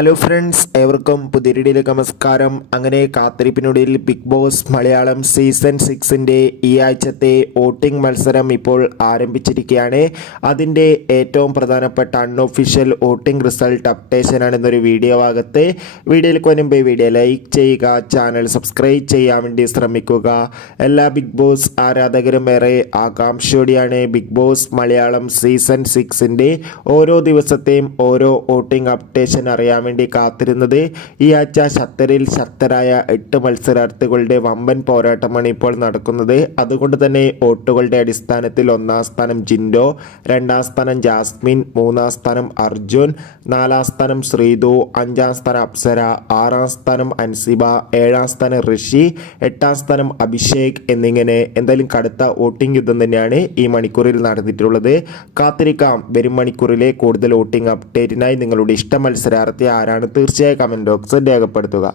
Hello friends, ഏവർക്കും പുതിയ വീഡിയോയിലേക്ക് നമസ്കാരം. അങ്ങനെ കാത്തിരിപ്പിനൊടുവിൽ ബിഗ് ബോസ് മലയാളം സീസൺ 6ൻ്റെ ഈ ആഴ്ചത്തെ വോട്ടിംഗ് മത്സരം ഇപ്പോൾ ആരംഭിച്ചിരിക്കുകയാണ്. അതിൻ്റെ ഏറ്റവും പ്രധാനപ്പെട്ട അൺഒഫീഷ്യൽ വോട്ടിംഗ് റിസൾട്ട് അപ്ഡേഷനാണ് എന്നൊരു വീഡിയോ ഭാഗത്ത്. വീഡിയോയിലേക്ക് വരുമ്പോൾ വീഡിയോ ലൈക്ക് ചെയ്യുക, ചാനൽ സബ്സ്ക്രൈബ് ചെയ്യാൻ വേണ്ടി ശ്രമിക്കുക. എല്ലാ ബിഗ് ബോസ് ആരാധകരും ഏറെ ആകാംക്ഷയോടെയാണ് ബിഗ് ബോസ് മലയാളം സീസൺ 6ൻ്റെ ഓരോ ദിവസത്തെയും ഓരോ വോട്ടിംഗ് അപ്ഡേഷൻ അറിയാൻ വേണ്ടി കാത്തിരുന്നത്. ഈ ആഴ്ച ശക്തരായ 8 മത്സരാർത്ഥികളുടെ വമ്പൻ പോരാട്ടമാണ് ഇപ്പോൾ നടക്കുന്നത്. അതുകൊണ്ട് തന്നെ വോട്ടുകളുടെ അടിസ്ഥാനത്തിൽ 1ാം സ്ഥാനം ജിൻഡോ, 2ാം സ്ഥാനം ജാസ്മിൻ, 3ാം സ്ഥാനം അർജുൻ, 4ാം സ്ഥാനം ശ്രീതു, 5ാം സ്ഥാനം അപ്സര, 6ാം സ്ഥാനം അൻസിബ, 7ാം സ്ഥാനം ഋഷി, 8ാം സ്ഥാനം അഭിഷേക് എന്നിങ്ങനെ എന്തായാലും കടുത്ത വോട്ടിംഗ് യുദ്ധം തന്നെയാണ് ഈ മണിക്കൂറിൽ നടന്നിട്ടുള്ളത്. കാത്തിരിക്കാം വരും മണിക്കൂറിലെ കൂടുതൽ വോട്ടിംഗ് അപ്ഡേറ്റിനായി. നിങ്ങളുടെ ഇഷ്ട മത്സരാർത്ഥി ആരാണ്? തീർച്ചയായും കമൻറ്റ് ബോക്സിൽ രേഖപ്പെടുത്തുക.